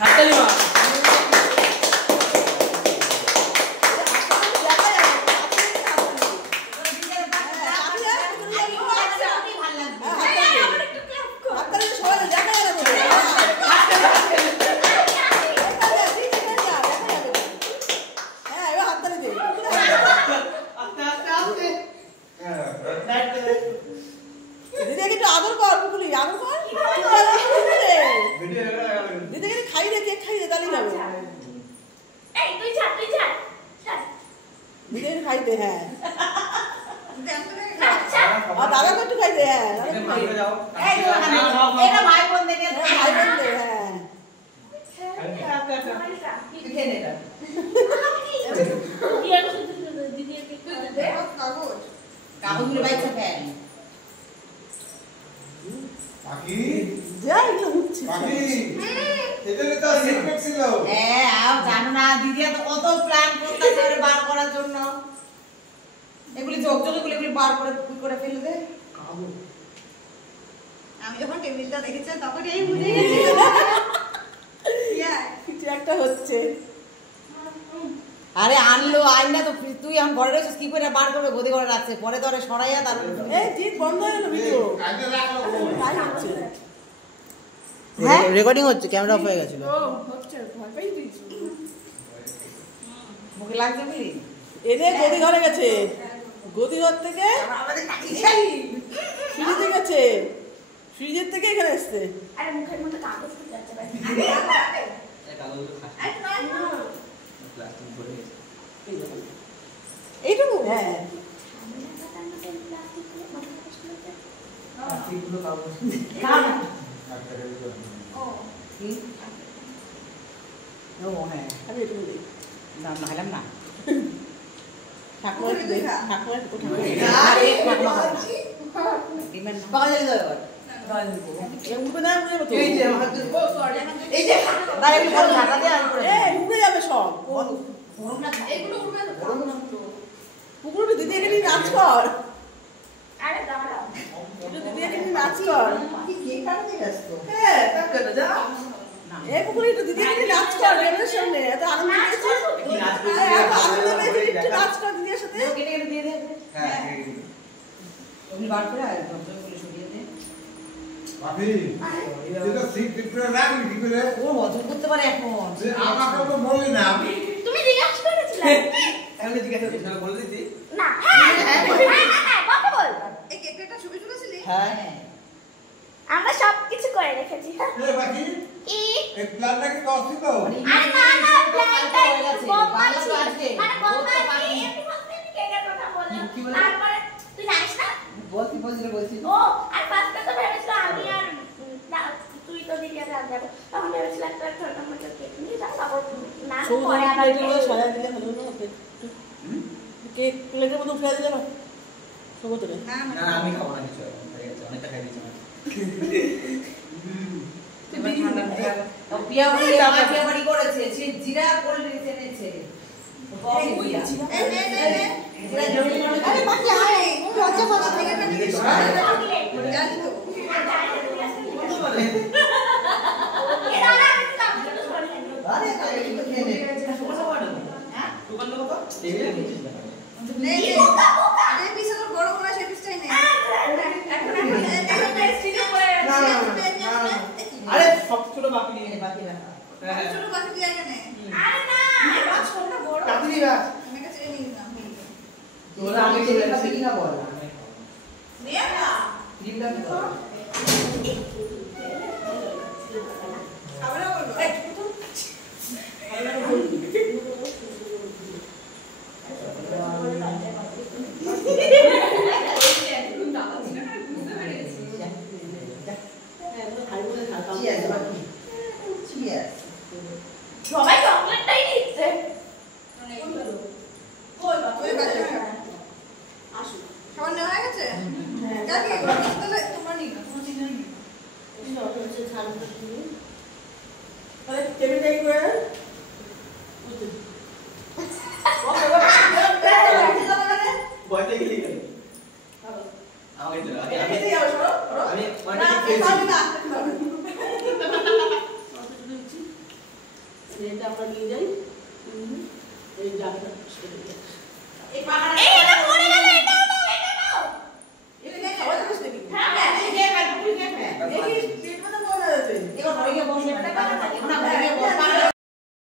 হাততালি মার। আমি যখন টেবিলটা দেখেছি তখন এই বুঝে গেছি কিছু একটা হচ্ছে। আরে আনলো আইনা তো তুই এখন ঘরে রয়েছিস কি করে বার করবে গদি করে রাখছে পরে ধরে সরাইয়া তারপর এই ঠিক বন্ধ হয়ে গেল ভিডিও। হ্যাঁ রেকর্ডিং হচ্ছে ক্যামেরা অফ হয়ে গেছিল। ও হচ্ছে ভয় পেয়ে দিয়েছি। মুখে লাগছে কি এনে গদি ঘরে গেছে, গদি ঘর থেকে ফ্রিজে গেছে, ফ্রিজের থেকে এখানে এসছে। আরে মুখের মধ্যে কাগজ ফুটে যাচ্ছে ভাই এইটুকু হ্যাঁ আমি এটুকু দিই না খাইলাম না ঠাকুমা ঠাকুমা উঠবে না উঠে যাবে সব। পুকুর দিদি এখানে নাচ কর, দিদি এখানে নাচ কর। হ্যাঁ এই পুকুরে একটু দিদি এখানে নাচ কর ক্যামেরার সামনে। এত আনন্দ পেয়েছি, এত আনন্দ পেয়েছি, একটু নাচ কর দিদির সাথে। দিয়ে দে তুমি বার করে আর বলে সরিয়ে দে ভাবি এটা সিট পিপরে রাখলি কি করে ও হজম করতে পারে এখন আমাকে তো বললি না তুমি জিজ্ঞাসা করেছিলে আমি জিজ্ঞাসা করছিলাম বলে দিতি না হ্যাঁ কথা বল এই কেকটা ছবি তুলেছিলি হ্যাঁ আমরা সব কিছু করে রেখেছি হ্যাঁ এ বাকি এই প্ল্যানটা কি করছিস তো আরে না না প্ল্যানটা হয়ে গেছে মানে বলছি কেকের কথা বললাম তারপরে তুই জানিস না বলছি ও আর ফার্স্টে তো ভেবেছিল আমি আর তুই তো দিদি আর যাব তখন ভেবেছিলাম একটা ছোট মতো কেক নিয়ে যাব তারপর না পরে আবার সাজা দিলে ভালো না কেক প্লেটের মতো উঠে দিলে না সমুদ্রে না আমি খাবো না কিছু হয়ে গেছে অনেকটা খাই দিয়েছি পিয়া বাড়ি করেছে সে জিরা কোল্ড ড্রিঙ্কস এনেছে আরে বাকি আয় লজ্জা পাওয়া থেকে একটা নিয়ে জানি তো আরে তাই কি খেয়ে নে হ্যাঁ দোকান লোক তো এই নেই আরে পিছে তো বড় বড় সেই পিসটাই নেই এখন পেস্ট্রিতে পড়ে আরে সব ছোট বাকি নিয়ে বাকি না ছোট বাকি দিয়ে এখানে আরে না আমার ছোটটা বড় কাটি দিবা আমি কাছে নিয়ে নাও তোরা আগে ছেলে কাছে কি না বল নিয়ে না ক্রিমটা কি বল খাবার বলবো সবাই চকলেটটাই নিচ্ছে আসুন খাবার নেওয়া হয়ে গেছে তাহলে তোমার নিন তোমার চিন্তা নেই টেবিলটাই করে বয়টা কি লিখে আমাকে আমি খেয়েছি। খাবে না, খাবে না। এটা আমরা নিয়ে যাই এই জায়গাটা